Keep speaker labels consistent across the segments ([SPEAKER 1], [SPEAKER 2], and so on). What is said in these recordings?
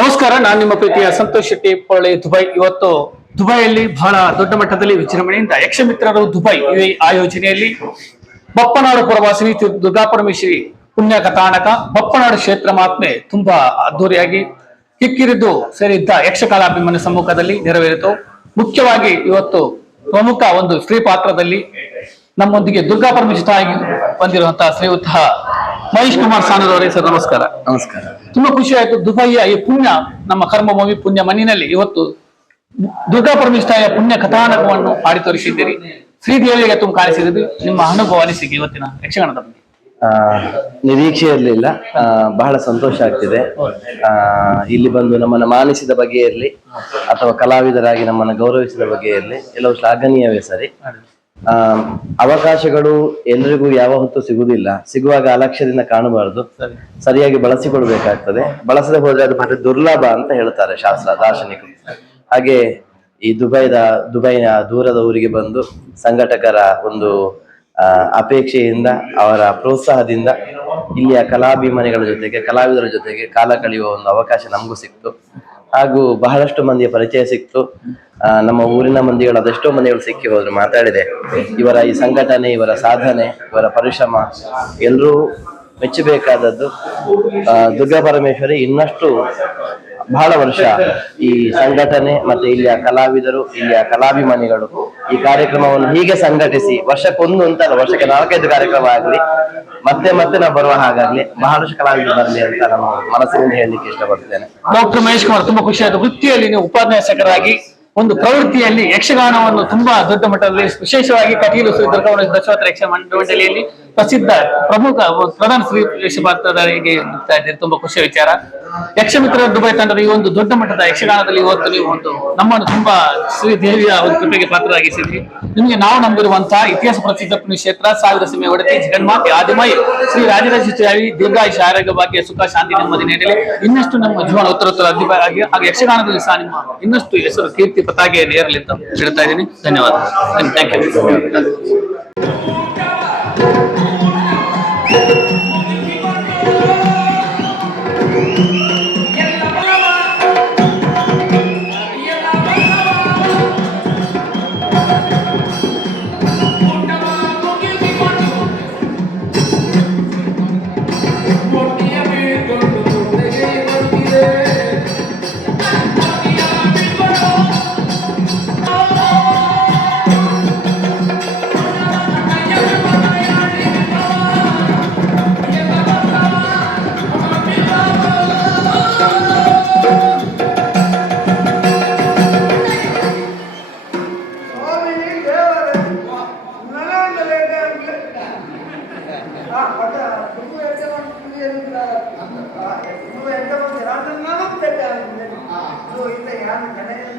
[SPEAKER 1] ನಮಸ್ಕಾರ ನಾನು ನಿಮ್ಮ ಪ್ರೀತಿಯ ಸಂತೋಷ್ ಶೆಟ್ಟಿ ಪೊಳ್ಳಿ ದುಬೈ. ಇವತ್ತು ದುಬೈಯಲ್ಲಿ ಬಹಳ ದೊಡ್ಡ ಮಟ್ಟದಲ್ಲಿ ವಿಜೃಂಭಣೆಯಿಂದ ಯಕ್ಷಮಿತ್ರರು ದುಬೈ ಈ ಆಯೋಜನೆಯಲ್ಲಿ ಬಪ್ಪನಾಡು ಪುರವಾಸಿನಿ ದುರ್ಗಾ ಪರಮೇಶ್ವರಿ ಪುಣ್ಯ ಕಥಾನಕ ಬಪ್ಪನಾಡು ಕ್ಷೇತ್ರ ಮಾತ್ಮೆ ತುಂಬಾ ಅದ್ದೂರಿಯಾಗಿ ಕಿಕ್ಕಿರಿದು ಸೇರಿದ್ದ ಯಕ್ಷಕಲಾಭಿಮಾನ ಸಮ್ಮುಖದಲ್ಲಿ ನೆರವೇರಿತು. ಮುಖ್ಯವಾಗಿ ಇವತ್ತು ಪ್ರಮುಖ ಒಂದು ಸ್ತ್ರೀ ಪಾತ್ರದಲ್ಲಿ ನಮ್ಮೊಂದಿಗೆ ದುರ್ಗಾಪರಮೇಶ್ವರಿ ತಾಯಿ ಬಂದಿರುವಂತಹ ಶ್ರೀಯುತ ಮಹೇಶ್ ಕುಮಾರ್ ಸಾನದವರೇ ಸರ್ ನಮಸ್ಕಾರ.
[SPEAKER 2] ನಮಸ್ಕಾರ.
[SPEAKER 1] ತುಂಬಾ ಖುಷಿ ಆಯ್ತು. ದುಬೈಯ ಈ ಪುಣ್ಯ ನಮ್ಮ ಕರ್ಮಭೂಮಿ ಪುಣ್ಯ ಮಣ್ಣಿನಲ್ಲಿ ಇವತ್ತು ದುರ್ಗಾ ಪರಮೇಶ್ವರ ಪುಣ್ಯ ಕಥಾನಕವನ್ನು ಆಡಿ ತೋರಿಸಿದ್ದೀರಿ. ಶ್ರೀದೇವಿಗೆ ತುಂಬ ಕಾಣಿಸಿದ್ದೀರಿ. ನಿಮ್ಮ ಅನುಭವ ಅನಿಸಿಕೆ ಇವತ್ತಿನ ಯಕ್ಷಗಾನದ ಬಗ್ಗೆ.
[SPEAKER 2] ಆ, ನಿರೀಕ್ಷೆ ಇರಲಿಲ್ಲ ಬಹಳ ಸಂತೋಷ ಆಗ್ತಿದೆ. ಆ, ಇಲ್ಲಿ ಬಂದು ನಮ್ಮನ್ನ ಮಾನಿಸಿದ ಬಗ್ಗೆ ಇರಲಿ ಅಥವಾ ಕಲಾವಿದರಾಗಿ ನಮ್ಮನ್ನ ಗೌರವಿಸಿದ ಬಗ್ಗೆ ಇರಲಿ ಎಲ್ಲವೂ ಶ್ಲಾಘನೀಯವೇ ಸರಿ. ಅವಕಾಶಗಳು ಎಲ್ರಿಗೂ ಯಾವ ಹೊತ್ತು ಸಿಗುವುದಿಲ್ಲ. ಸಿಗುವಾಗ ಅಲಕ್ಷ್ಯದಿಂದ ಕಾಣಬಾರದು. ಸರಿಯಾಗಿ ಬಳಸಿಕೊಳ್ಬೇಕಾಗ್ತದೆ. ಬಳಸದೆ ಹೋದ್ರೆ ಅದು ಮತ್ತೆ ದುರ್ಲಭ ಅಂತ ಹೇಳ್ತಾರೆ ಶಾಸ್ತ್ರ ದಾರ್ಶನಿಕರು. ಹಾಗೆ ಈ ದುಬೈದ ದುಬೈನ ದೂರದ ಊರಿಗೆ ಬಂದು ಸಂಘಟಕರ ಒಂದು ಅಪೇಕ್ಷೆಯಿಂದ ಅವರ ಪ್ರೋತ್ಸಾಹದಿಂದ ಇಲ್ಲಿಯ ಕಲಾಭಿಮಾನಿಗಳ ಜೊತೆಗೆ ಕಲಾವಿದರ ಜೊತೆಗೆ ಕಾಲ ಕಳೆಯುವ ಒಂದು ಅವಕಾಶ ನಮಗೂ ಸಿಕ್ತು. ಹಾಗೂ ಬಹಳಷ್ಟು ಮಂದಿಯ ಪರಿಚಯ ಸಿಕ್ತು. ನಮ್ಮ ಊರಿನ ಮಂದಿಗಳು, ಅದೆಷ್ಟೋ ಮಂದಿಗಳು ಸಿಕ್ಕಿ ಹೋದ್ರು, ಮಾತಾಡಿದೆ. ಇವರ ಈ ಸಂಘಟನೆ, ಇವರ ಸಾಧನೆ, ಇವರ ಪರಿಶ್ರಮ, ಎಲ್ಲರೂ ಮೆಚ್ಚಬೇಕಾದದ್ದು ದುರ್ಗಾ ಪರಮೇಶ್ವರಿ ಇನ್ನಷ್ಟು ಬಹಳ ವರ್ಷ ಈ ಸಂಘಟನೆ ಮತ್ತೆ ಇಲ್ಲಿಯ ಕಲಾವಿದರು ಇಲ್ಲಿಯ ಕಲಾಭಿಮಾನಿಗಳು ಈ ಕಾರ್ಯಕ್ರಮವನ್ನು ಹೀಗೆ ಸಂಘಟಿಸಿ ವರ್ಷಕ್ಕೊಂದು ಅಂತ ವರ್ಷಕ್ಕೆ ನಾಲ್ಕೈದು ಕಾರ್ಯಕ್ರಮ ಆಗಲಿ ಮತ್ತೆ ಮತ್ತೆ ನಾವು ಬರುವ ಹಾಗಾಗ್ಲಿ ಬಹಳಷ್ಟು ಕಲಾವಿದರು ಬರಲಿ ಅಂತ ನಾನು ಮನಸ್ಸಿನಿಂದ ಹೇಳಲಿಕ್ಕೆ ಇಷ್ಟಪಡ್ತೇನೆ.
[SPEAKER 1] ಡಾಕ್ಟರ್ ಮಹೇಶ್ ಕುಮಾರ್ ತುಂಬಾ ಖುಷಿ ಆಯ್ತು. ವೃತ್ತಿಯಲ್ಲಿ ನೀವು ಉಪನ್ಯಾಸಕರಾಗಿ ಒಂದು ಪ್ರವೃತ್ತಿಯಲ್ಲಿ ಯಕ್ಷಗಾನವನ್ನು ತುಂಬಾ ದೊಡ್ಡ ಮಟ್ಟದಲ್ಲಿ ವಿಶೇಷವಾಗಿ ಕಟೀಲು ಶ್ರೀ ದುರ್ಗವನ ದಶವತ್ರ ಯಕ್ಷ ಮಂಡ- ಮಂಡಳಿಯಲ್ಲಿ ಪ್ರಸಿದ್ಧ ಪ್ರಮುಖ ಪ್ರಧಾನ ಶ್ರೀ ನಿಲ್ತಾ ಇದ್ದೀರಿ ತುಂಬಾ ಖುಷಿಯ ವಿಚಾರ. ಯಕ್ಷಮಿತ್ರ ದುಬೈ ತಂಡದ ಈ ಒಂದು ದೊಡ್ಡ ಮಟ್ಟದ ಯಕ್ಷಗಾನದಲ್ಲಿ ಇವತ್ತು ನೀವು ಒಂದು ನಮ್ಮನ್ನು ತುಂಬಾ ಶ್ರೀ ದೇವಿಯ ಒಂದು ಕೃಪೆಗೆ ಪಾತ್ರರಾಗಿಸಿದ್ರಿ. ನಿಮಗೆ ನಾವು ನಂಬಿರುವಂತಹ ಇತಿಹಾಸ ಪ್ರಸಿದ್ಧ ಪುಣ್ಯಕ್ಷೇತ್ರ ಸಾವಿರ ಸೀಮೆ ಒಡತಿ, ಜಗನ್ಮಾತೆ, ಆದಿಮಾಯಿ, ಶ್ರೀ ರಾಜರಾಜೇಶ್ವರಿ ದೀರ್ಘಾಯುಷ ಆರೋಗ್ಯ ಭಾಗ್ಯ, ಸುಖ, ಶಾಂತಿ ನೆಮ್ಮದಿ ನೀಡಲಿ. ಇನ್ನಷ್ಟು ನಮ್ಮ ಜೀವನ ಉತ್ತರೋತ್ತರ ಆಗಿ ಹಾಗೆ ಯಕ್ಷಗಾನದಲ್ಲಿ ಸಹ ನಿಮ್ಮ ಇನ್ನಷ್ಟು ಹೆಸರು, ಕೀರ್ತಿ ಪತಾಗೆ ನೇರಲಿ ಅಂತ ಹೇಳ್ತಾ ಇದ್ದೀನಿ. ಧನ್ಯವಾದ ಥ್ಯಾಂಕ್ ಯು
[SPEAKER 3] ಇಂಥ ಯಾರು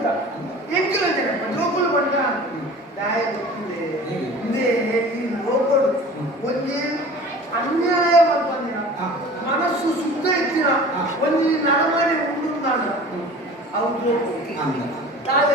[SPEAKER 3] చెప్తారు ఎంకరేజ్ రూపులు పడ్డాను దాయ చెప్పింది ఇదే ఈ లోపడు కొన్ని అన్యాయం పొందిన మనస్సు శుద్ధ ఎత్తిన కొన్ని నడమని ఉంటున్నాను అవును దాయ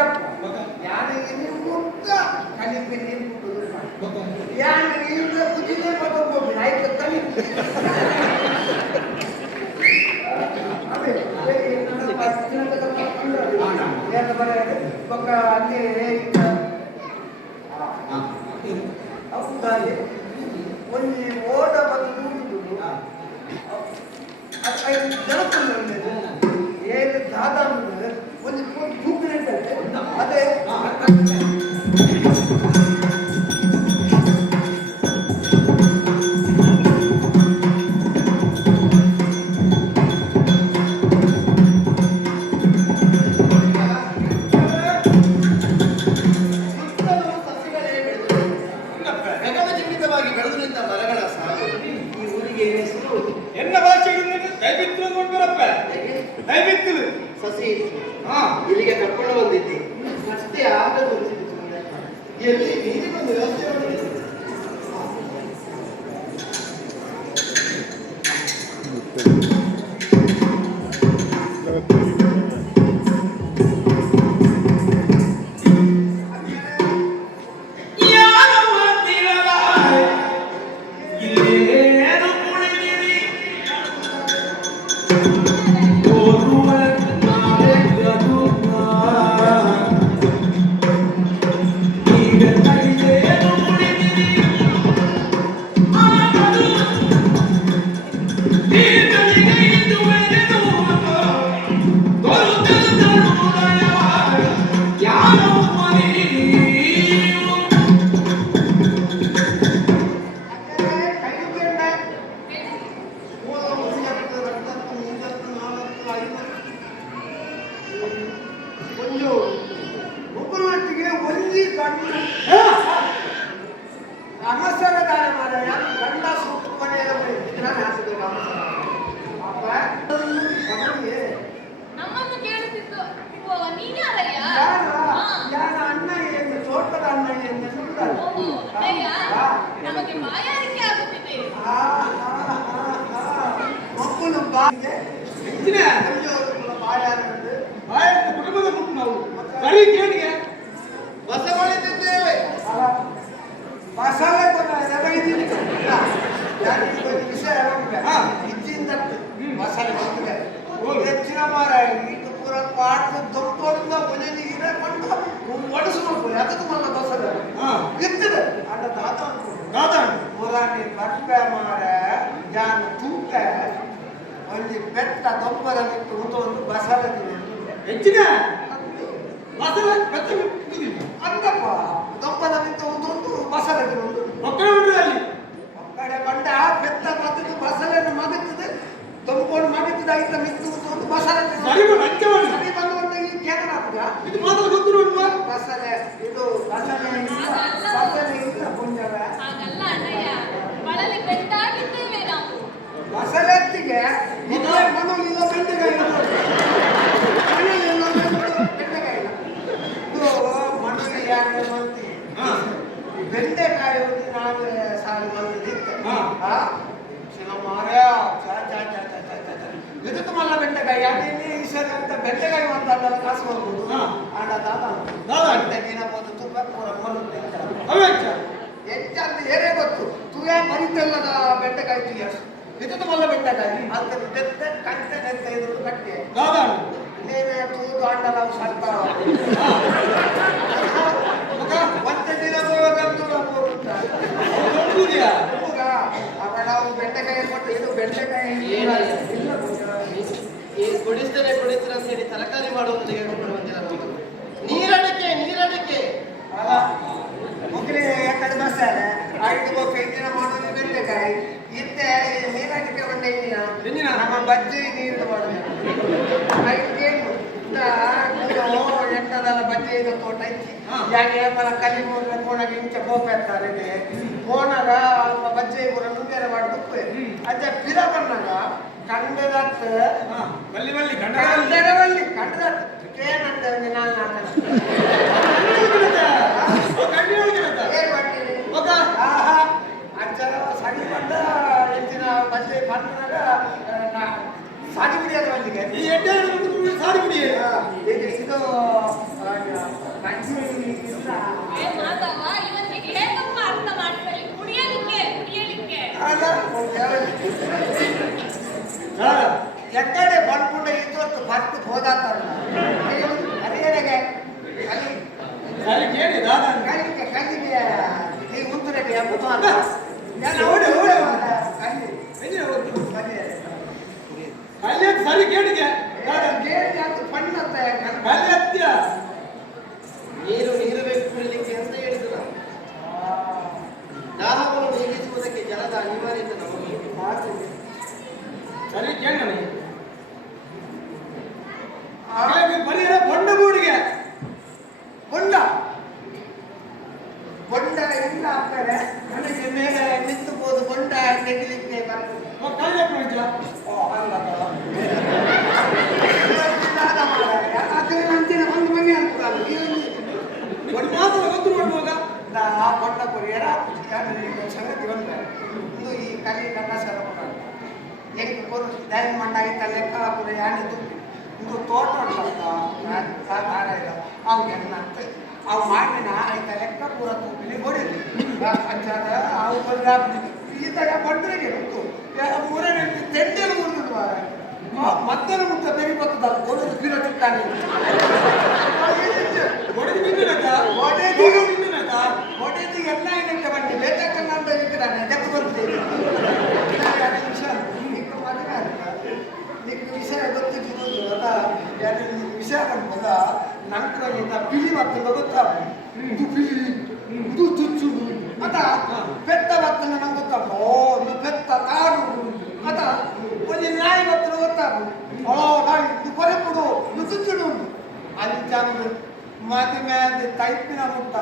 [SPEAKER 3] ಇಚ್ಚಪ್ಪ ಯಾರಿಗೆ ನೀವು ಮುತ್ತ ಕಲಿಪಿ ನೀರು ಕುಟ್ಟುದು ಯಾರಿಗೆ ಇಲ್ಲ ಕುದಿದೆ ಮತ್ತೊಬ್ಬ ಆಯ್ತು ಕಲಿ ఒక అన్ని అవుతాయి కొన్ని ఓడ బతుకు అది జరుగుతుంది ఏది దాదాపు కొన్ని చూపినట్టే అదే ಸುತ್ತಲೂ ಸಸಿಗಳೇ ಬೆಳೆದು ಜಗಮಜೀವಿತವಾಗಿ ಬೆಳೆದು ನಿಂತ ಮರಗಳ ಇಲ್ಲಿಗೆ ಕರ್ಕೊಂಡು ಬಂದಿದ್ದಿ. ಅಷ್ಟೇ ಆಗ ಎಲ್ಲಿ? ನೀರಿನ ವ್ಯವಸ್ಥೆ ಪೂರ ಪಾಠ ಮನೆ ಮನೆಗಿರ ಕೊಂಡು ಒಡಿಸ್ಕೊಳ್ಬೋದು ಅದಕ್ಕೆ ಮಲ್ಲ
[SPEAKER 4] ಹಾ.
[SPEAKER 3] ಇರ್ತದೆ ಅಲ್ಲ ದಾತ
[SPEAKER 4] ದಾದಾಣ
[SPEAKER 3] ಪುರಾಣಿ ಬಟ್ಟೆ ಮಾರ ಜಾನ ತೂಕ ಒಂದು ಬೆಟ್ಟ ದೊಪ್ಪದ ಬಿಟ್ಟು ಒಂದು ಬಸರ.
[SPEAKER 4] ಹೆಚ್ಚಿನ ಬೆಚ್ಚ ಬಿಟ್ಟಿದ್ದೀನಿ
[SPEAKER 3] ಅಂದಪ್ಪ ಬಿಟ್ಟು ಒಂದು ಒಂದು ಬಸಳೆ ಒಂದು
[SPEAKER 4] ಮಕ್ಕಳ ಅಲ್ಲಿ
[SPEAKER 3] ಮಕ್ಕಳ ಬಂಡ ಬೆತ್ತ ಮತ್ತಿದ್ದು ಬಸರನ್ನು ಮಗುತ್ತದೆ ತುಂಬಿಕೊಂಡು ಮಗತ್ತಿದ ಐತ ಮಿತ್ತು ಒಂದು ಬಸರ.
[SPEAKER 4] ಸರಿ
[SPEAKER 3] ಕೇಂದ್ರ
[SPEAKER 4] ಇದು ಮಾತ್ರ ಗೊತ್ತು ನೋಡುವ
[SPEAKER 3] ಬಸಳೆ ಇದು ಬಸಳೆ ಇಲ್ಲ ಬಸಳೆ ಇಲ್ಲ ಪುಂಜವ
[SPEAKER 5] ಹಾಗಲ್ಲ ಅಣ್ಣಯ್ಯ. ಬಳಲಿ ಬೆಟ್ಟಾಗಿದ್ದೇವೆ ನಾವು.
[SPEAKER 3] ಬಸಳೆತ್ತಿಗೆ ಇಲ್ಲೇ ಮನು ಇಲ್ಲ ಬೆಂಡೆಕಾಯಿ ಇಲ್ಲ. ಮನು ಇಲ್ಲ ಬೆಂಡೆ- ಬೆಂಡೆಕಾಯಿ. ಇದು ಮನುಗೆ ಯಾರು ಮಂತಿ ಬೆಂಡೆಕಾಯಿ ಒಂದು ನಾನು ಸಾಲು ಬಂದಿದ್ದೆ
[SPEAKER 4] ಹಾ.
[SPEAKER 3] ಮಾರ್ಯ ಚಾ ಚಾ ಚಾ ಚಾ ಚಾ ಚಾ ಚಾ. ಇದಕ್ಕೆ ಮಲ್ಲ ಬೆಂಡೆಕಾಯಿ? ಅದೇನೇ ಈ ಸರಿ ಅಂತ ಬೆಂಡೆಕಾಯಿ ಮಾತಾಡಲ್ಲ ಕಾಸು
[SPEAKER 4] ಹೋಗ್ಬೋದು.
[SPEAKER 3] ಆಡ ದಾದ
[SPEAKER 4] ದಾದ.
[SPEAKER 3] ಅಂತ. ಮರು ತಿಂತಾರೆ
[SPEAKER 4] ಅವೆಚ್ಚ.
[SPEAKER 3] ಹೆಚ್ಚಂತ ಏನೇ ಗೊತ್ತು. ತುವೆ ಮರಿತಲ್ಲದ ಬೆಂಡೆಕಾಯಿ ತುಯ. ಇದು ಮಲ್ಲ ಬೆಂಡೆಕಾಯಿ ಅಂತ ಬೆತ್ತ ಕಂತೆ ನೆತ್ತ ಇದ್ರು ಕಟ್ಟೆ ಇನ್ನೇನೆ ತೂದು ಅಂಡಲ ಸ್ವಲ್ಪ. ಮತ್ತೆ ದಿನ ಹೋಗಂತೂ ನಾವು ಬೆಂಡೆಕಾಯಿ ಕೊಟ್ಟು ಇದು ಬೆಂಡೆಕಾಯಿ ಇಲ್ಲ.
[SPEAKER 6] ಈ ಕುಡಿಸ್ತಾರೆ ಕುಡಿಸ್ತಾರೆ ಅಂತ ಹೇಳಿ ತರಕಾರಿ ಮಾಡುವುದಕ್ಕೆ ಕರ್ಕೊಂಡು ಬಂದಿಲ್ಲ ನೀರಡಕ್ಕೆ ನೀರಡಿಕೆ ನೀರಡಿಕೆ.
[SPEAKER 3] ಅಲ್ಲ ಮುಗಿಲಿ ಕಡೆ ಬಸ್ಸಾರೆ ಐದು ಬೊಕ್ಕ ಇಂದಿನ ಮಾಡೋದು ಬೆಂಡೆಕಾಯಿ ಇತ್ತೆ ನೀರಾಟಿಕೆ ಒಂದೇ
[SPEAKER 4] ಎಂದಿನ?
[SPEAKER 3] ನಮ್ಮ ಬಜ್ಜಿ ನೀರು ಮಾಡೋದು. ಐದು ಎಂಟದಲ್ಲ ಬಜ್ಜಿ ಇದು ತೋಟ
[SPEAKER 4] ಹಾ.
[SPEAKER 3] ಯಾಕೆ ಮರ ಕಲ್ಲಿ ಮೂರು ಕೋಣಗೆ ಇಂಚ ಹೋಗ್ತಾರೆ ಕೋಣಗ ಬಜ್ಜಿ ಮೂರ ನುಗ್ಗೆರೆ ಮಾಡಿ ಅದೇ ಪಿರ ಬಂದಾಗ ಕಂಡದತ್ತ
[SPEAKER 4] ಹಾ, ಬಲ್ಲಿ ಬಲ್ಲಿ ಗಂಡ
[SPEAKER 3] ಕಂಡರವಲ್ಲಿ ಕಂಡದತ್ತ ಏನಂತ ನಾನು ನಾನು
[SPEAKER 4] ಗಂಡಿ ಹೋಗಿರತ್ತ
[SPEAKER 3] ಏನ್ ಮಾಡ್ತೀನಿ
[SPEAKER 4] ಹೋಗ
[SPEAKER 3] ಆಹಾ ಅಂಚರ ಸರಿ ಬಂದ ಹೆಚ್ಚಿನ ಮತ್ತೆ ಬಂದಾಗ ಸಾಗಿ ಬಿಡಿಯೋದು ಅಲ್ಲಿಗೆ
[SPEAKER 4] ಈ ಎಡ್ಡೆ ಹಿಡಿದು ಸಾರಿ ಬಿಡಿ
[SPEAKER 3] ಇದು ಇದು ಮಂಜು ಇಲ್ಲ
[SPEAKER 5] ಏ ಮಾತವ್ವ ಇವನಿಗೆ ಹೇಗಪ್ಪ ಅರ್ಥ ಮಾಡ್ಕೊಳ್ಳಿ ಕುಡಿಯಲಿಕ್ಕೆ ಕುಡಿಯಲಿಕ್ಕೆ
[SPEAKER 3] ಅಲ್ಲ ಎಕ್ಕಡೆ ಬಂದ್ಬಿಟ್ಟು ಇದ್ದೊತ್ತು ಬರ್ತು ಕಲಿ.
[SPEAKER 4] ಸರಿ ಕೇಳಿ ದಾದ.
[SPEAKER 3] ಕಲಿಗೆ ಕಲಿಗೆ ಈ. ಕಲಿ? ಕಲಿ.
[SPEAKER 4] ಸರಿ ಕೇಳಿಗೆ
[SPEAKER 3] ಅದು ಪಣ್ಣತ್ತ
[SPEAKER 6] ನೀರು ನೀರು ಬೇಕು ಕುಡಿಲಿಕ್ಕೆ ಅಂತ ಹೇಳಿದ್ರು ನಾವು ದಾಹವನ್ನು ನೀಗಿಸುವುದಕ್ಕೆ ಜಲದ ಅನಿವಾರ್ಯತೆ ನಮಗೆ
[SPEAKER 4] ಸರಿ ಕೇಳಿ ನನಗೆ ಹಾಗಾಗಿ ಪರಿಹಾರ ಬೊಂಡ ಬೋಡಿಗೆ
[SPEAKER 3] ಬೊಂಡ ಬೊಂಡ ಇಲ್ಲ ಅಂದರೆ ನನಗೆ ಮೇಲೆ ನಿಂತುಬೋದು ಬೊಂಡ ತೆಗಿಲಿಕ್ಕೆ ಬರ್ತದೆ
[SPEAKER 4] ಕಳ್ಳ ಪ್ರಪಂಚ
[SPEAKER 3] ಓ ಅಲ್ಲ ಅದು ಅಂತಿನ ಒಂದು ಮನೆ ಅಂತಲ್ಲ
[SPEAKER 4] ಒಂದು ಮಾತು ಗೊತ್ತು ಮಾಡುವಾಗ
[SPEAKER 3] ನಾ ಬೊಂಡ ಪರಿಹಾರ ಸಂಗತಿ ಒಂದು ಇದು ಈ ಕಲಿ ನನ್ನ ಸರಪಡ ಹೆಂಗೆ ಕೊರು ದೈನ ಮಣ್ಣ ಆಯ್ತ ಕೂಡ ತುಂಬಿ ಇದು ತೋಟ ಉಂಟಲ್ಲ ತಾರ ಇಲ್ಲ ಅವು ಮಾಡಿನ ಆಯ್ತ ಲೆಕ್ಕ ಪೂರ ತೂಪಿಲಿ ಹೊಡಿಲಿ ಅಂಚಾದ ಅವು ಬಂದ ಈತಾಗ ಬಂದ್ರಿಗೆ ಉಂಟು ಊರಲ್ಲಿ ತೆಂಡೆಲು ಮುರಿದು ಮತ್ತೊಂದು ಮುಟ್ಟ ಬೆರಿ ಬರ್ತದಲ್ಲ ಕೊಡೋದು ಗಿಡ ತಿಂತಾನೆ ಎಲ್ಲ ನಂತರ ಇಂದ ಪಿಲಿ ಬರ್ತದ ಗೊತ್ತಾಗ ಇದು ಪಿಲಿ ಇದು ತುಚ್ಚು ಅದ ಪೆತ್ತ ಬರ್ತದ ನಂಗೆ ಗೊತ್ತಾಗ ಓ ಇದು ಪೆತ್ತ ಕಾಡು ಅದ ಒಂದು ನಾಯಿ ಬರ್ತದ ಗೊತ್ತಾಗ ಓ ನಾಯಿ ಇದು ಕೊರೆ ಕೊಡು ಇದು ತುಚ್ಚುಡು ಅಲ್ಲಿ ಚಂದ ಮದುವೆ ಅದು ಟೈಪಿನ ಮುಟ್ಟ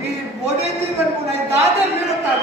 [SPEAKER 3] ಈ ಬೊಡೆದಿ ಬಂದ್ಬಿಡ ದಾದಲ್ಲಿ ಬೀಳುತ್ತಾರೆ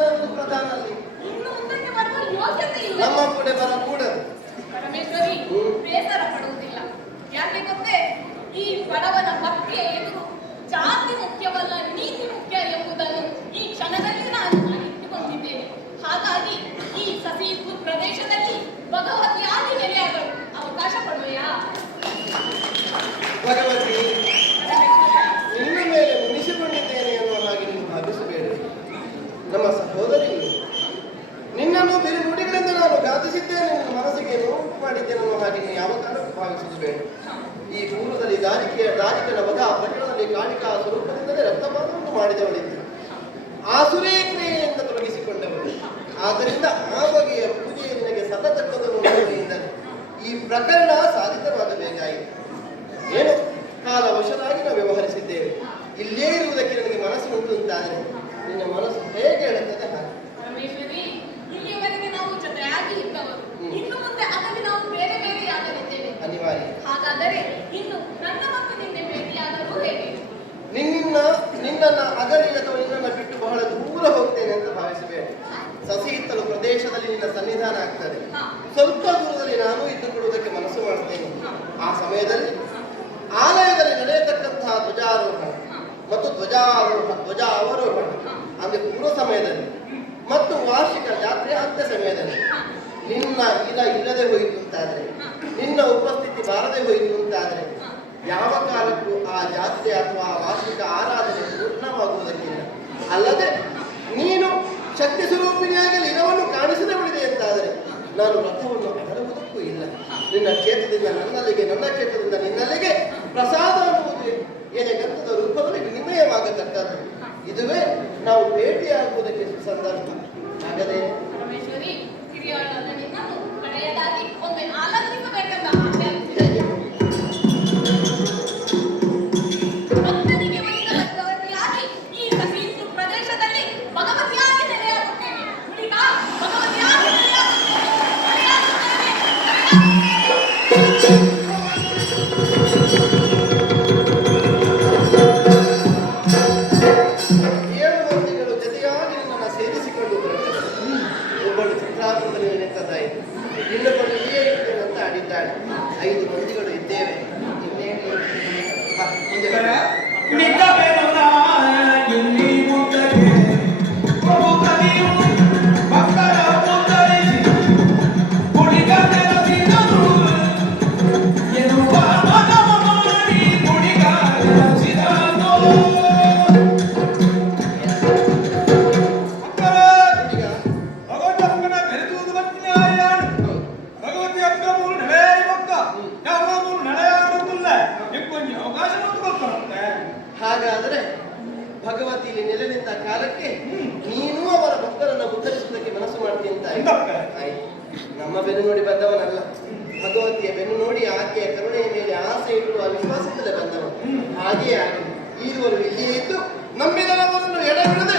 [SPEAKER 6] ಕೊಟ್ಟಿದ್ದಾರದು ಪ್ರಧಾನ ಅಲ್ಲಿ
[SPEAKER 5] ಇಲ್ಲ
[SPEAKER 6] ಕೂಡ ಬರಕೂಡದು
[SPEAKER 5] ಪರಮೇಶ್ವರಿ ಬೇಸರ ಪಡುವುದಿಲ್ಲ. ಯಾಕೆ ಗೊತ್ತೇ? ಈ ಬಡವನ ಭಕ್ತಿಯ ಎದುರು ಜಾತಿ ಮುಖ್ಯವಲ್ಲ ನೀತಿ ಮುಖ್ಯ ಎಂಬುದನ್ನು ಈ ಕ್ಷಣದಲ್ಲಿ ನಾನು ಅರಿತುಕೊಂಡಿದ್ದೇನೆ. ಹಾಗಾಗಿ ಈ ಸಸಿ ಪ್ರದೇಶದಲ್ಲಿ ಭಗವತಿಯಾಗಿ ನೆಲೆಯಾಗಲು ಅವಕಾಶ ಕೊಡುವೆಯಾ?
[SPEAKER 6] ಭಗವತಿ
[SPEAKER 5] ಪರಮೇಶ್ವರಿ
[SPEAKER 6] ನಿನ್ನ ಮೇಲೆ ಮುನಿಸಿಕೊಂಡಿದ್ದೇನೆ ಎನ್ನುವ ಹಾಗೆ ನೀವು ಭಾವಿಸಬೇಡ ನಮ್ಮ ಸಹೋದರಿ ನೀನು. ನಿನ್ನನ್ನು ಬೇರೆ ನುಡಿಗಳಿಂದ ನಾನು ಘಾತಿಸಿದ್ದೇನೆ ನಿನ್ನ ಮನಸ್ಸಿಗೆ ನೋವು ಮಾಡಿದ್ದೇನೆ ಅನ್ನೋ ಹಾಗೆ ಯಾವ ಕಾರಣಕ್ಕೂ ಭಾವಿಸುವುದು ಬೇಡ ಈ ಪೂರ್ವದಲ್ಲಿ ದಾರಿಕೆಯ ದಾರಿಕನ ವಧ ಪ್ರಕರಣದಲ್ಲಿ ಕಾಣಿಕಾ ಸ್ವರೂಪದಿಂದಲೇ ರಕ್ತಪಾತವನ್ನು ಮಾಡಿದವಳಿದ್ದ ಆಸುರೇ ಕ್ರಿಯೆಯಿಂದ ತೊಡಗಿಸಿಕೊಂಡವಳು. ಆದ್ದರಿಂದ ಆ ಬಗೆಯ ಪೂಜೆಯ ನಿನಗೆ ನೋಡುವುದರಿಂದಲೇ ಈ ಪ್ರಕರಣ ಸಾಧಿತವಾಗಬೇಕಾಯಿತು. ಏನು? ಕಾಲವಶರಾಗಿ ನಾವು ವ್ಯವಹರಿಸಿದ್ದೇವೆ. ಇಲ್ಲೇ ಇರುವುದಕ್ಕೆ ನನಗೆ ಮನಸ್ಸು ಉಂಟು ಅಂತಾದರೆ ನಿನ್ನ ಮನಸ್ಸು ಹೇಗೆ ಹೇಳುತ್ತದೆ ಹಾಗೆ. ಅನಿವಾರ್ಯ.
[SPEAKER 5] ಹಾಗಾದರೆ ಇನ್ನು ನನ್ನ ಮತ್ತು ನಿನ್ನೆ ಭೇಟಿಯಾದರೂ ಹೇಗೆ?
[SPEAKER 6] ನಿನ್ನ ನಿನ್ನನ್ನ ಅಗಲಿ ಅಥವಾ ನಿನ್ನನ್ನ ಬಿಟ್ಟು ಬಹಳ ದೂರ ಹೋಗ್ತೇನೆ ಅಂತ ಭಾವಿಸಬೇಡ ಸಸಿ ಹಿತ್ತಲು ಪ್ರದೇಶದಲ್ಲಿ ನಿನ್ನ ಸನ್ನಿಧಾನ ಆಗ್ತದೆ. ಸ್ವಲ್ಪ ದೂರದಲ್ಲಿ ನಾನು ಇದ್ದುಕೊಳ್ಳುವುದಕ್ಕೆ ಮನಸ್ಸು ಮಾಡ್ತೇನೆ. ಆ ಸಮಯದಲ್ಲಿ ಆಲಯದಲ್ಲಿ ನಡೆಯತಕ್ಕಂತಹ ಧ್ವಜಾರೋಹಣ. ಮತ್ತು ಧ್ವಜಾರೋಹಣ ಧ್ವಜ ಅವರೋಹಣ ಅಂದ್ರೆ ಪೂರ್ವ ಸಮಯದಲ್ಲಿ ಮತ್ತು ವಾರ್ಷಿಕ ಜಾತ್ರೆ ಅಂತ್ಯ ಸಮಯದಲ್ಲಿ. ನಿನ್ನ ಇಲ ಇಲ್ಲದೆ ಹೋಯಿತು ಅಂತಾದ್ರೆ, ನಿನ್ನ ಉಪಸ್ಥಿತಿ ಬಾರದೆ ಹೋಯಿತು ಅಂತಾದ್ರೆ, ಯಾವ ಕಾಲಕ್ಕೂ ಆ ಜಾತ್ರೆ ಅಥವಾ ಆ ವಾರ್ಷಿಕ ಆರಾಧನೆ ಪೂರ್ಣವಾಗುವುದಕ್ಕಿಲ್ಲ. ಅಲ್ಲದೆ ನೀನು ಶಕ್ತಿ ಸ್ವರೂಪಿಣಿಯಾಗಿ ಇರವನ್ನು ಕಾಣಿಸದೆ ಉಳಿದೆ ಅಂತಾದರೆ, ನಾನು ರಥವನ್ನು ಅಗಲುವುದಕ್ಕೂ ಇಲ್ಲ. ನಿನ್ನ ಕ್ಷೇತ್ರದಿಂದ ನನ್ನಲ್ಲಿಗೆ, ನನ್ನ ಕ್ಷೇತ್ರದಿಂದ ನಿನ್ನಲ್ಲಿಗೆ ಪ್ರಸಾದ ಅನ್ನುವುದು ಎಲೆಗಂತದ ರೂಪದಲ್ಲಿ ವಿನಿಮಯವಾಗತಕ್ಕದ್ದು ಇದುವೇ ನಾವು ಭೇಟಿಯಾಗುವುದಕ್ಕೆ ಸಂದರ್ಭ. ಹಾಗಾದ್ರೆ
[SPEAKER 5] ಪರಮೇಶ್ವರಿ ಕಡೆಯದಾಗಿ ಒಮ್ಮೆ ಆಲೋಚಿಸಬೇಕೆಂಬ ಆಸೆ
[SPEAKER 6] ಹಾಗಾದರೆ ಭಗವತಿ ನೆಲೆ ನಿಂತ ಕಾಲಕ್ಕೆ ನೀನು ಅವರ ಭಕ್ತರನ್ನ ಉತ್ತರಿಸುವುದಕ್ಕೆ ಮನಸ್ಸು ಮಾಡ್ತೀನಿ ಅಂತ ನಮ್ಮ ಬೆನ್ನು ನೋಡಿ ಬಂದವನಲ್ಲ. ಭಗವತಿಯ ಬೆನ್ನು ನೋಡಿ ಆಕೆಯ ಕರುಣೆಯ ಮೇಲೆ ಆಸೆ ಇಟ್ಟು ಆ ವಿಶ್ವಾಸದಲ್ಲೇ ಬಂದವನು. ಹಾಗೆಯೇ ಆಗಿ ಈರುವರು ಇಲ್ಲಿಯೇ ಇದ್ದು ನಮ್ಮೆಲ್ಲರವರನ್ನು ಎಡೆ ಬಿಡದೆ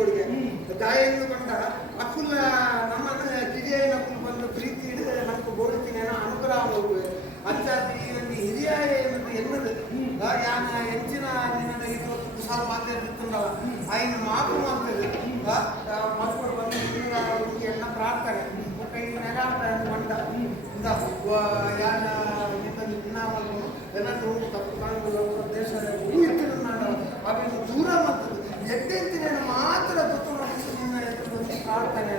[SPEAKER 3] ಗೋಡಿಗೆ ದಾಯನ್ನು ಬಂದ ಅಕ್ಕುಲ ನಮ್ಮನ್ನ ಕಿರಿಯನ ಬಂದು ಪ್ರೀತಿ ಇಡಿದ್ರೆ ನಮ್ಗೆ ಗೋಡಿತೀನಿ ಅನುಕೂಲ ಹೋಗುವೆ ಅಂತ ಒಂದು ಹಿರಿಯ ಒಂದು ಎನ್ನದು ಯಾನ ಹೆಚ್ಚಿನ ನಿನ್ನ ಇದು ಕುಸಾಲ ಮಾತಾಡಿರ್ತಲ್ಲ ఆయన మాకు మాత్రమే మనసుడు వంద ఎన్న ప్రార్థన ఒక నెల వంట ఇంత ಜಯಂತಿಯನ್ನು ಮಾತ್ರ ಗೊತ್ತು ಪ್ರಾರ್ಥನೆ